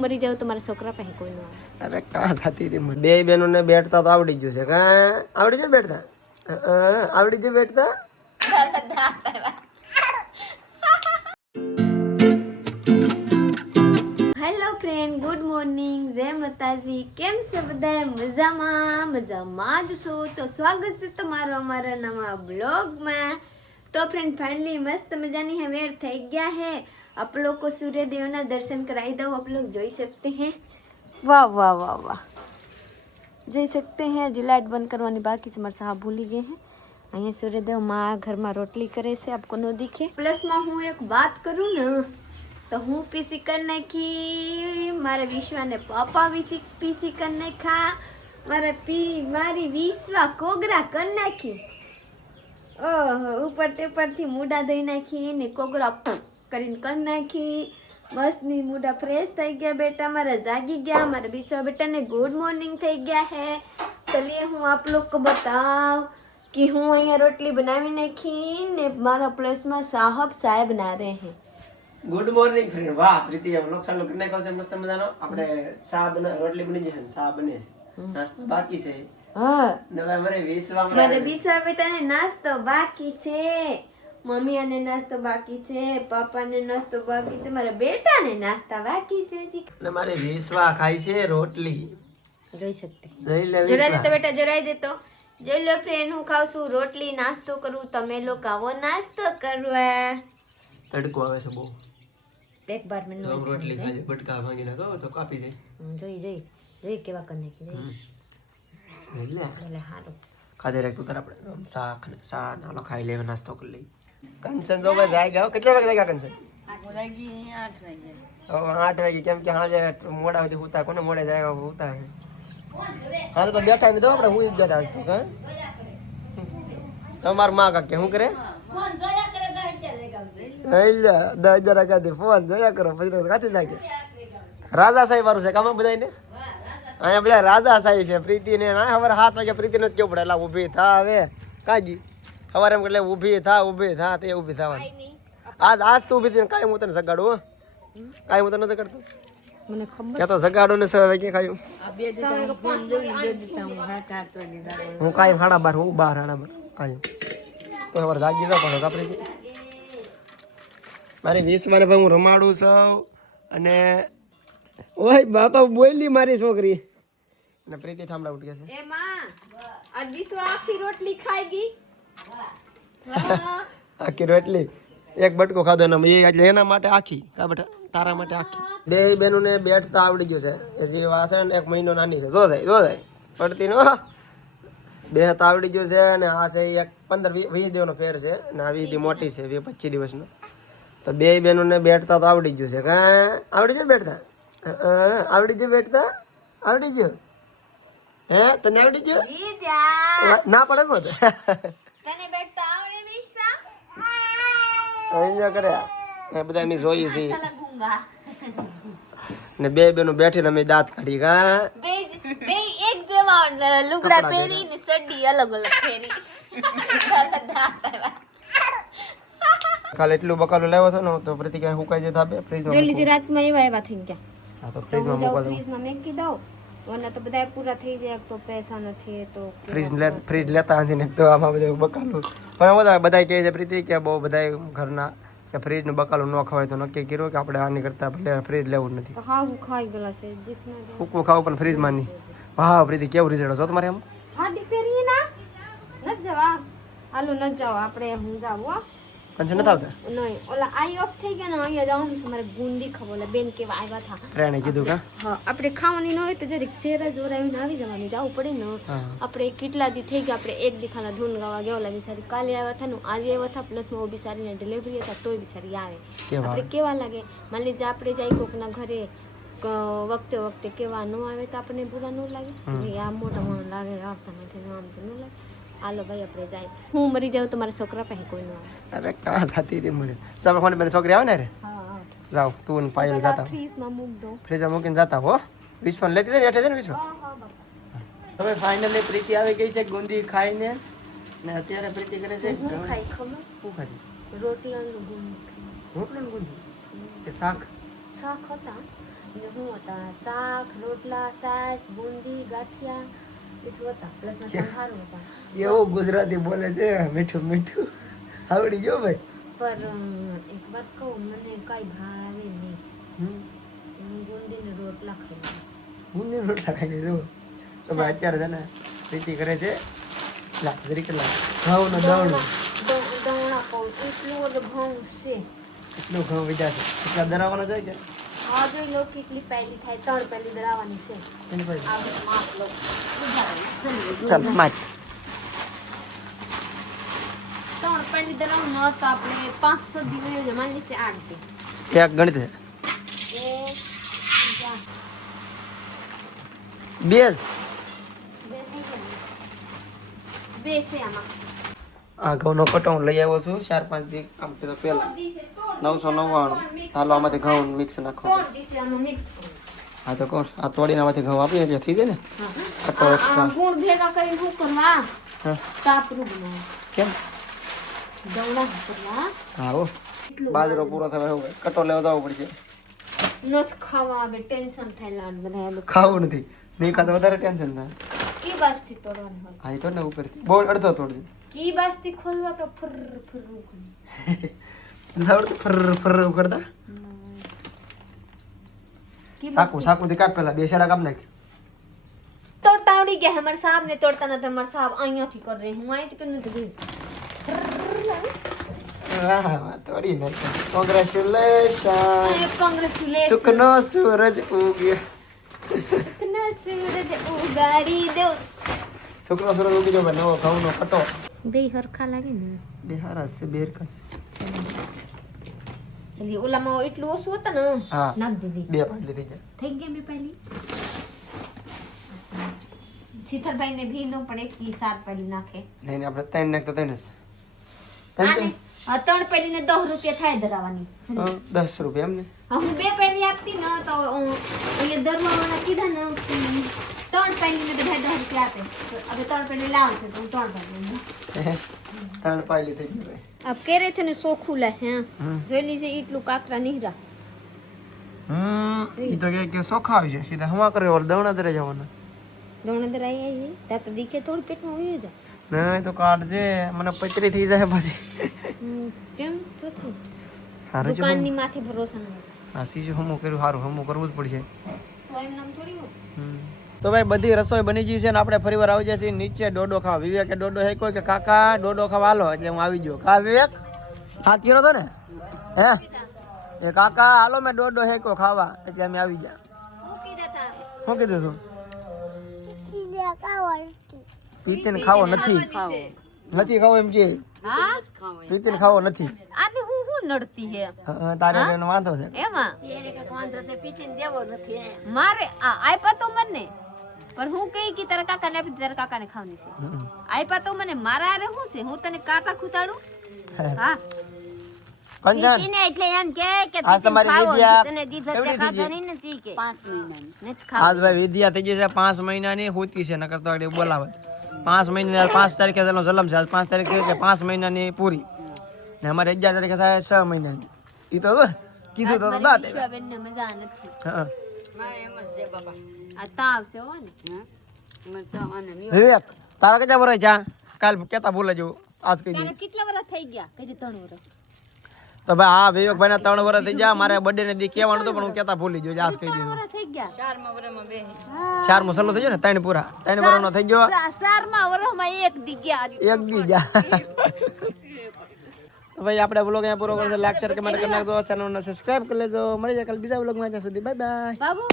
હું મરી જાઉં તો મારા છોકરા પાસે કોઈ ન આવે. અરે કા થતી હતી બે બહેનોને બેઠતા તો આવડી ગયું છે. કા આવડી ગયું બેઠતા? આવડી ગયું બેઠતા? હેલો ફ્રેન્ડ, ગુડ મોર્નિંગ, જય માતાજી. કેમ છે બધા? મજામાં જ છો? તો સ્વાગત છે તમારું અમારા નવા બ્લોગમાં. તો ફ્રેન્ડ फाइनली मस्त मजानी है वेट થઈ ગયા है. आप लोग को सूर्य देव ना दर्शन कराई दो. आप लोग જોઈ सकते हैं. वाह वाह वाह वाह, જોઈ सकते हैं. जी लाइट बंद करवानी बाकी છે, મારા સાहब ભૂલી ગए हैं. અહીંયા સૂર્યદેવ માં ઘરમાં રોટલી કરે છે, आपको नो दिखे. प्लस માં હું એક વાત કરું ને તો હું પીસી કરી નાખી. મારા વિશ્વાને પાપા પીસી કરી નાખા. મારી વિશ્વા કોગરા કરી નાખી. ઓહો, ઉપરથી મૂડા ધોઈ નાખી ને કોગરા કરીને કરી નાખી. બસ ની મૂડા ફ્રેશ થઈ ગયા. બેટા મારા જાગી ગયા. મારા વિશ્વા બેટા ને ગુડ મોર્નિंग થઈ ગયા है. चलिए હું आप लोग को बताऊं कि હું અહીંયા રોટલી બનાવી નાખી ને મારા પ્લેસ માં સાहब चाय बना रहे हैं. Good morning friend. વાહ પ્રીતિ, હવે લોક ચાલુ કરી નાખ્યો છે મસ્ત મજાનો. આપણે રોટલી બની જશે, ચા બને છે, નાસ્તો બાકી છે. હા, મારે વિશ્વા બેટાને નાસ્તો બાકી છે, મમ્મી અને નાસ્તો બાકી છે, પાપાને નાસ્તો બાકી છે, મારા બેટાને નાસ્તા બાકી છે. એટલે મારે વિશ્વા ખાય છે રોટલી. જોઈ શકતે જોઈ લે જોરાઈ દે તો બેટા, જોરાઈ દે તો. જોઈ લો ફ્રેન્ડ, હું ખાઉં છું રોટલી, નાસ્તો કરું. તમે લોકો આવો નાસ્તો કરવા. તડકો આવે છે બહુ. એક બાર મેં રોટલી ખાઈ બટકા ભાંગી નાખો તો કાપી જાય. જોઈ કેવા કરી નાખી. ખાધે રાખતું તાર આપણે શાક ને સા નાલો ખાઈ લેવા, નાસ્તો કરી લઈ. કંચન જો ભાઈ જાય ગયા. કેટલા વાગે ગયા કંચન? 8 વાગે. કેમ કે હાજે મોડા સુધી હુતા, કોને મોડે જાય હુતા. હા તો બેઠા ને તો આપણે હુઈ જ જતા આજ તો. હા તમાર માં કાકે શું કરે? ફોન જોયા કરે. 10,000 કાથી ફોન જોયા કરો, પછી તો કાથી લાગે. રાજા સાહેબ વાળું છે કામ બધાને. અહીંયા બધા રાજા સાહેબ છે. પ્રીતિ ને સવારે 7 વાગે પ્રીતિ ને કેવું પડે, એટલે ઊભી થા. હવે કાજી સવારે એમ એટલે ઊભી થા તે ઊભી થવાની. આજ તો ઊભી થઈને કાંઈ હું તને જગાડું. કાંઈ હું તને નથી કરતો. મને ખબર ક્યાં તો જગાડો ને 6 વાગે ખાયું. હું કાંઈ 12:30, હું 12:30 કાંઈ તો સવારે જાગી જાવ પાછો કાપરી. મારી વિશ્વાને ભાઈ હું રમાડું છું. અને ઓય બાપા બોલી મારી છોકરી ને પ્રીતિ ઠામડા ઉઠી છે. એ માં, આ વિશ્વા આખી રોટલી ખાઈ ગઈ. આખી રોટલી એક બટકો ખાધો ને એટલે એના માટે આખી. કા બેટા, તારા માટે આખી. બે બહેનોને બેઠતા આવડી ગયું છે. હજી વાસણ 1 મહિનો નાની છે. જો જાય પડતી નો બે તો આવડી ગયું છે. અને આ છે એક 15-20 દિવસનો ફેર છે ને આ 20 દી મોટી છે, 25 દિવસનો. તો બે બહેનોને બેઠતા તો આવડી ગયું છે. કા આવડી ગયું બેઠતા? આવડી ગયું બેઠતા? આવડી ગયું? હે તને આવડી ગયું? ના પડે કો તને બેઠતા આવડે વિશ્વા? અહીંયા કરે એ બધા અમે જોઈએ છીએ. ને બે બેનો બેઠીને અમે દાંત કાઢી. કા બે એક જેવા લુગડા પહેરી ને સડી અલગ ફેરી. કાલે એટલું બકાલું લાવ્યો હતો ને તો પ્રતિક્રિયા હુકાઈ જતા બે ફ્રીજમાં. જોઈ લીધી રાતમાં એવા થઈ ગયા. હા તો ફ્રીજમાં મૂકવા દો. ફ્રીજમાં મેકી દઉં વરના તો બધા પૂરા થઈ જાય. તો પૈસા નથી તો ફ્રીજ લેતા નથી ને તો આમાં બધું બકાલું. પણ બધા કહે છે પ્રીતિ કે બહુ બધા ઘરના કે ફ્રીજનું બકાલું ન ખવાય તો નક્કી કર્યું કે આપણે આની કરતા ભલે ફ્રીજ લેવું નથી. હા હું ખાઈ ગયેલા છે હુકવું ખાવું પણ ફ્રીજમાં નહીં. વાહ પ્રીતિ કેવું રિઝલ્ટ છો તમારે? આમ હાડી પહેરી ના ન જવા હાલો ન જાવ આપણે. હું જાવ હો કંચન નથી આવતા? નહીં, ઓલા આઈ ઓફ થઈ ગયા ને અહીંયા જાઉં છું. મારે ગુંદી ખબર બેન કેવા આવ્યા હતા. ફ્રેન્ડે કીધું કા હા આપણે ખાવાની ન હોય તો જરીક શેર જ ઓરાવીને આવી જવાની, જવું પડે ને. આપણે કેટલા દી થઈ ગયા. આપણે એક દી ખાના ધૂન ગાવા ગયા. ઓલા બિચારી કાલે આવ્યા હતા ને આજે આવ્યા હતા. પ્લસમાં ઓ બિચારીને ડિલિવરી હતા તોય બિચારી આવે. આપણે કેવા લાગે? માની લીધે આપણે જાય કોકના ઘરે વખતે કેવા ન આવે તો આપણને બુરા ન લાગે? આ મોટા મોટા લાગે આવતા નથી આમ તો ન લાગે. હાલો ભાઈ આપણે જાય. હું મરી જાઉં તો મારા છોકરા પાસે કોઈ ન આવે. અરે કા થતી હતી મને. તમે કોને બેન છોકરી આવે ને રે? હા જાઓ તું ને પાયલ જાતા. ફ્રીજમાં મૂક દો. ફ્રીજમાં મૂકીને જાતા હો. વિશ્વાને લેતી જાય ને, છે ને વિશ્વા. હવે ફાઇનલી પ્રીતિ આવી ગઈ છે ગુંદી ખાઈને. ને અત્યારે પ્રીતિ કરે છે ખાઈ ખબર શું ખાધી? રોટલાનું ગુંદ. રોટલાનું ગુંદી કે શાક? શાક હતા ને હું હતા શાક રોટલા છાશ બુંદી ગાંઠિયા એટલું હતા પ્લસ માં સંભારો હતા એવું ગુજરાતી બોલે છે મીઠું મીઠું આવડી ગયો ભાઈ પર એક વાત કહું મને કઈ ભાવે નહીં હું બુંદી ને રોટલા ખાઈ બુંદી રોટલા ખાઈને જો તો ભાઈ અત્યારે છે ને પ્રીતિ કરે છે લા જરીક લા ઘઉં નો દવણું દવણા કહું એટલું બધું ઘઉં છે એટલું ઘઉં વિચાર છે એટલા દરાવાના જાય કે હા જોઈ લો કેટલી પહેલી થાય 3 પહેલી દરાવાની છે એની પાસે આ માપ લો ચાલ માચ 3 પહેલી દરાવ ન તો આપણે 500 દિવસ જમાની છે 8 થી એક ગણિત છે બેસ બે છે આમાં આ ઘઉંનો કટો હું લઈ આવ્યો છું 4-5 દી આમ તો પહેલા 999 હાલો આમાંથી ઘઉં મિક્સ નાખો હા તો કોણ આ તોડીને આમાંથી ઘઉં આપીએ એટલે થઈ જાય ને કટો એક્સ્ટ્રા ગુણ ભેગા કરીને શું કરવા હા તાપરું બનાવ કેમ દવડા કરવા હા હો બાજરો પૂરો થવા એવું કટો લેવા જવું પડશે નથ ખાવા હવે ટેન્શન થાય લાડ બધા ખાવું નથી નહીં ખાતો વધારે ટેન્શન થાય કી બાજથી તોડવાનું હોય હા એ તો ને ઉપરથી બહુ અડધો તોડજો કી બાજથી ખોલવા તો ફર ફર આવડતું ફર ફર કરતા સાકુ થી કાપ પેલા બે છેડા કાપ નાખ તોડતા આવડી ગયા હમાર સાहब ને તોડતા ન તમાર સાहब અહીંયાથી કર રહી હું અહીંથી કર નથી ગઈ વાહ તોડી નાખ કોંગ્રેચ્યુલેશન કોંગ્રેચ્યુલેશન સુખનો સૂરજ ઉગ્યો સુખનો સૂરજ ઉગાડી દો સુખનો સૂરજ ઉગી જો નવો ઘઉંનો કટો બે હરખા લાગે ને બે હારા છે બે હરખા છે ચલી ઓલામાં એટલું ઓછું હતું ને હા નાખ દીધી બે પાટલી થઈ જાય થઈ ગયા બે પહેલી સીતરભાઈ ને ભી નો પડે કી સાત પહેલી નાખે નહીં આપણે ત્રણ નાખતા ત્રણ જ આને 3 પહેલી ને 10 રૂપિયા થાય ધરાવાની 10 રૂપિયા એમ ને હું બે પહેલી આપતી ને તો એ દરવાવાળા કીધા ને 3 પહેલી ને બધા 10 રૂપિયા આપે હવે 3 પહેલી લાવશે તો હું 3 પહેલી ત્રણ પાયલી થઈ ગઈ ભાઈ अब कह रहे थे ने सोखू ला हैं જોઈ લીજે એટલું કાકરા નીહરા ઈ તો કે સોખા આવી છે સીધા હવા કરે ઓર દવણા દરે જવાના દોણદર આઈ આઈ તા તો દીકે થોડ કેટલું હોય જા નહીં તો કાઢજે મને પચરી થઈ જાય પછી કેમ સસી હારું જો દુકાનની માથે ભરોસો ન આ સીજો હમું કર્યું હારું હમું કરવું જ પડશે તો એમ નામ થોડી હોય તો ભાઈ બધી રસોઈ બની ગઈ છે ને આપણે ફરીવાર આવી જાય છે નીચે ડોડો ખાવા વિવેકે ડોડો હે કોઈ કે કાકા ડોડો ખાવા હાલો એટલે હું આવી ગયો કા વિવેક હા કીરો તો ને હે એ કાકા હાલો મેં ડોડો હે કો ખાવા એટલે અમે આવી ગયા શું કીધું તું પીતીને ખાવો નથી નથી ખાવો એમ કે હા પીતીને ખાવો નથી આથી હું નડતી હે તારે એનો વાંધો છે એમાં મારે આપ્યા તો મને પણ હું કહી કે તારા કાકાને આપી તારા કાકાને ખાવાની છે આપ્યા તો મને મારા આરે શું છે હું તને કાટા ખૂતાડું હા કંચન એટલે એમ કે આજ તમારી વિદ્યા તને દીધા તે ખાધા નહીં નથી કે 5 મહિનાની નથી ખાવ આજ ભાઈ વિદ્યા થઈ જશે 5 મહિનાની હોતી છે નકર તો આગળ બોલાવત 5 મહિના 5 તારીખે ચલો જલમ છે આજ 5 તારીખે કે 5 મહિનાની પૂરી ને અમારે 11 તારીખે થાય 6 મહિનાની ઈ તો કીધું તો દાત બેનને મજા નથી હા આ તાવ છે હો ને વિવેક તારા કેટલા વર્ષ જા કાલ કેતા ભૂલે જો આજ કહી દે તારે કેટલા વર્ષ થઈ ગયા કઈ 3 વર્ષ તો ભાઈ હા વિવેક ભાઈ ના 3 વર્ષ થઈ ગયા મારે બર્થડે ને દી કહેવાનું હતું પણ હું કેતા ભૂલી ગયો આજ કહી દીધું 3 વર્ષ થઈ ગયા 4મા વર્ષમાં બે 4મો સલ્લો થઈ ગયો ને 3 પૂરા 3 વર્ષનો થઈ ગયો 4મા વર્ષમાં એક દી ગયા એક દી જા તો ભાઈ આપણે બ્લોગ અહીંયા પૂરો કરજો લાઈક શેર કમેન્ટ કરી નાખજો ચેનલને સબસ્ક્રાઇબ કરી લેજો મળી જાય કાલ બીજા બ્લોગમાં ત્યાં સુધી બાય બાય બાબુ